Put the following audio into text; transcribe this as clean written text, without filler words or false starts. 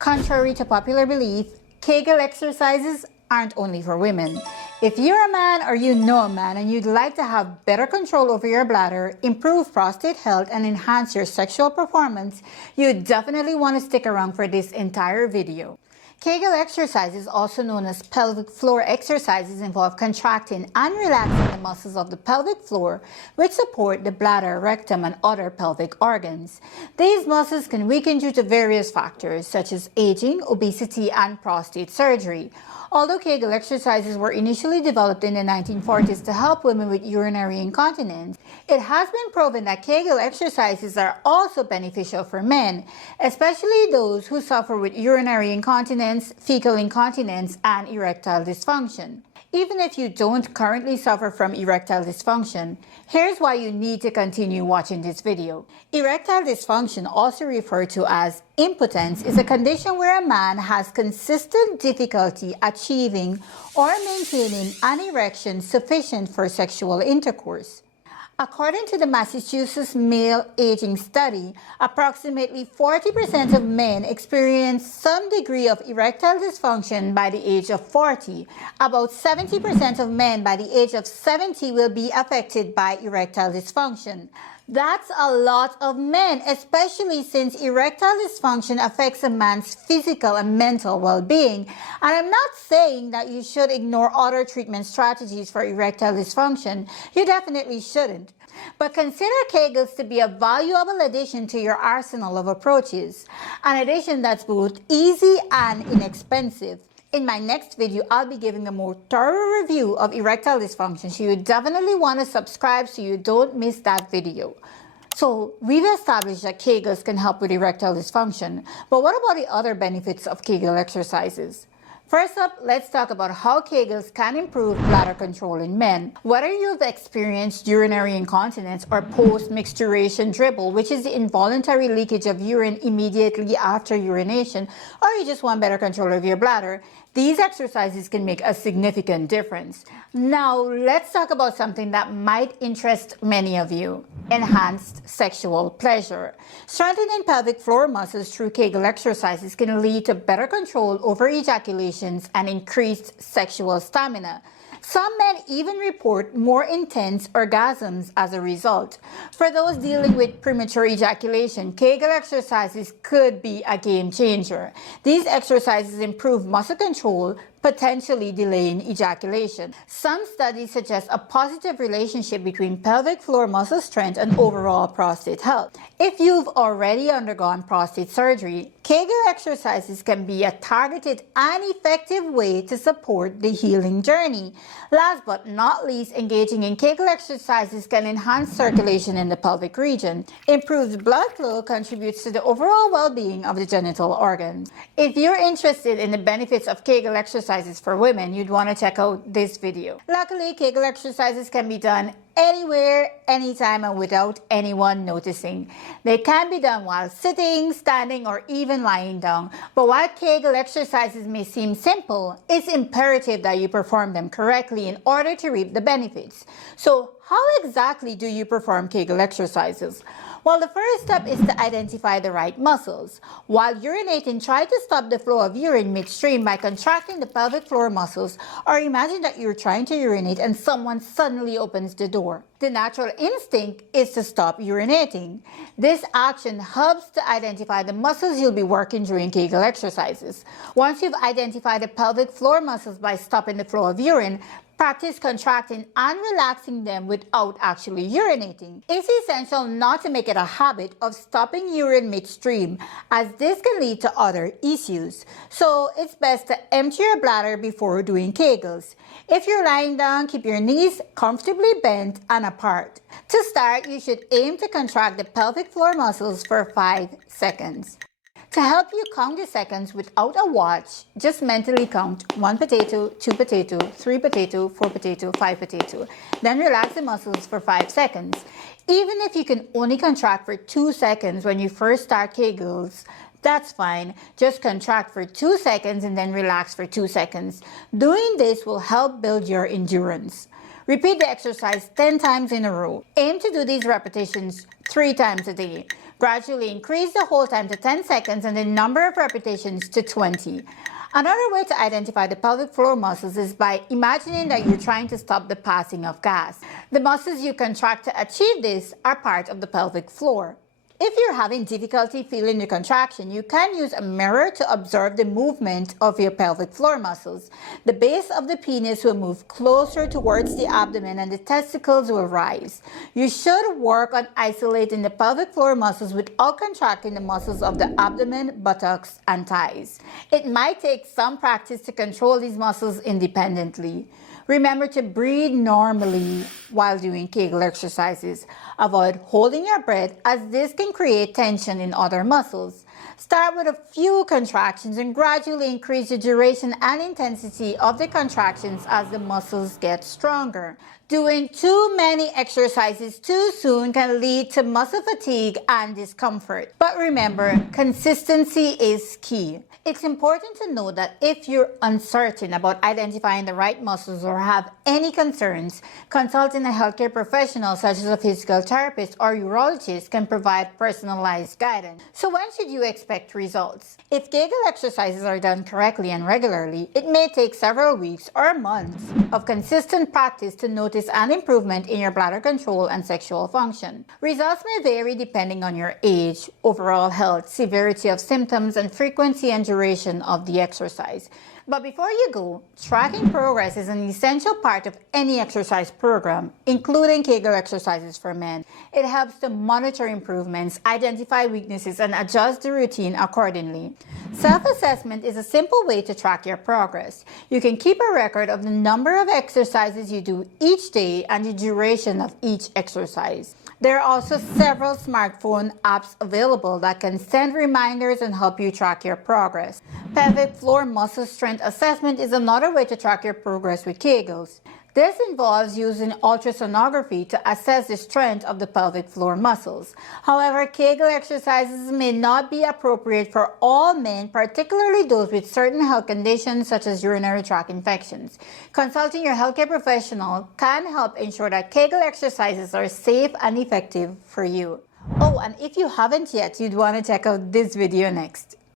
Contrary to popular belief, Kegel exercises aren't only for women. If you're a man or you know a man and you'd like to have better control over your bladder, improve prostate health, and enhance your sexual performance, you definitely want to stick around for this entire video. Kegel exercises, also known as pelvic floor exercises, involve contracting and relaxing the muscles of the pelvic floor, which support the bladder, rectum, and other pelvic organs. These muscles can weaken due to various factors such as aging, obesity, and prostate surgery. Although Kegel exercises were initially developed in the 1940s to help women with urinary incontinence, it has been proven that Kegel exercises are also beneficial for men, especially those who suffer with urinary incontinence, fecal incontinence, and erectile dysfunction. Even if you don't currently suffer from erectile dysfunction, here's why you need to continue watching this video. Erectile dysfunction, also referred to as impotence, is a condition where a man has consistent difficulty achieving or maintaining an erection sufficient for sexual intercourse. According to the Massachusetts Male Aging Study, approximately 40% of men experience some degree of erectile dysfunction by the age of 40. About 70% of men by the age of 70 will be affected by erectile dysfunction. That's a lot of men, especially since erectile dysfunction affects a man's physical and mental well-being. And I'm not saying that you should ignore other treatment strategies for erectile dysfunction. You definitely shouldn't. But consider Kegels to be a valuable addition to your arsenal of approaches, an addition that's both easy and inexpensive. In my next video, I'll be giving a more thorough review of erectile dysfunction, so you definitely want to subscribe so you don't miss that video. So we've established that Kegels can help with erectile dysfunction, but what about the other benefits of Kegel exercises? First up, let's talk about how Kegels can improve bladder control in men. Whether you've experienced urinary incontinence or post-micturition dribble, which is the involuntary leakage of urine immediately after urination, or you just want better control of your bladder, these exercises can make a significant difference. Now, let's talk about something that might interest many of you: enhanced sexual pleasure. Strengthening pelvic floor muscles through Kegel exercises can lead to better control over ejaculations and increased sexual stamina. Some men even report more intense orgasms as a result. For those dealing with premature ejaculation, Kegel exercises could be a game changer. These exercises improve muscle control, potentially delaying ejaculation. Some studies suggest a positive relationship between pelvic floor muscle strength and overall prostate health. If you've already undergone prostate surgery, Kegel exercises can be a targeted and effective way to support the healing journey. Last but not least, engaging in Kegel exercises can enhance circulation in the pelvic region. Improved blood flow contributes to the overall well-being of the genital organs. If you're interested in the benefits of Kegel exercises for women, you'd want to check out this video. Luckily, Kegel exercises can be done anywhere, anytime, and without anyone noticing. They can be done while sitting, standing, or even lying down. But while Kegel exercises may seem simple, it's imperative that you perform them correctly in order to reap the benefits. So, how exactly do you perform Kegel exercises? Well, the first step is to identify the right muscles. While urinating, try to stop the flow of urine midstream by contracting the pelvic floor muscles, or imagine that you're trying to urinate and someone suddenly opens the door. The natural instinct is to stop urinating. This action helps to identify the muscles you'll be working during Kegel exercises. Once you've identified the pelvic floor muscles by stopping the flow of urine, practice contracting and relaxing them without actually urinating. It's essential not to make it a habit of stopping urine midstream, as this can lead to other issues. So it's best to empty your bladder before doing Kegels. If you're lying down, keep your knees comfortably bent and apart. To start, you should aim to contract the pelvic floor muscles for 5 seconds. To help you count the seconds without a watch, just mentally count 1 potato, 2 potato, 3 potato, 4 potato, 5 potato. Then relax the muscles for 5 seconds. Even if you can only contract for 2 seconds when you first start Kegels, that's fine. Just contract for 2 seconds and then relax for 2 seconds. Doing this will help build your endurance. Repeat the exercise 10 times in a row. Aim to do these repetitions 3 times a day. Gradually increase the hold time to 10 seconds and the number of repetitions to 20. Another way to identify the pelvic floor muscles is by imagining that you're trying to stop the passing of gas. The muscles you contract to achieve this are part of the pelvic floor. If you're having difficulty feeling the contraction, you can use a mirror to observe the movement of your pelvic floor muscles. The base of the penis will move closer towards the abdomen and the testicles will rise. You should work on isolating the pelvic floor muscles without contracting the muscles of the abdomen, buttocks, and thighs. It might take some practice to control these muscles independently. Remember to breathe normally while doing Kegel exercises. Avoid holding your breath as this can create tension in other muscles. Start with a few contractions and gradually increase the duration and intensity of the contractions as the muscles get stronger. Doing too many exercises too soon can lead to muscle fatigue and discomfort. But remember, consistency is key. It's important to know that if you're uncertain about identifying the right muscles or have any concerns, consulting a healthcare professional such as a physical therapist or urologist can provide personalized guidance. So when should you expect results? If Kegel exercises are done correctly and regularly, it may take several weeks or months of consistent practice to notice an improvement in your bladder control and sexual function. Results may vary depending on your age, overall health, severity of symptoms, and frequency and duration of the exercise. But before you go, tracking progress is an essential part of any exercise program, including Kegel exercises for men. It helps to monitor improvements, identify weaknesses, and adjust the routine accordingly. Self-assessment is a simple way to track your progress. You can keep a record of the number of exercises you do each day and the duration of each exercise. There are also several smartphone apps available that can send reminders and help you track your progress. Pelvic floor muscle strength assessment is another way to track your progress with Kegels. This involves using ultrasonography to assess the strength of the pelvic floor muscles. However, Kegel exercises may not be appropriate for all men, particularly those with certain health conditions such as urinary tract infections. Consulting your healthcare professional can help ensure that Kegel exercises are safe and effective for you. Oh, and if you haven't yet, you'd want to check out this video next.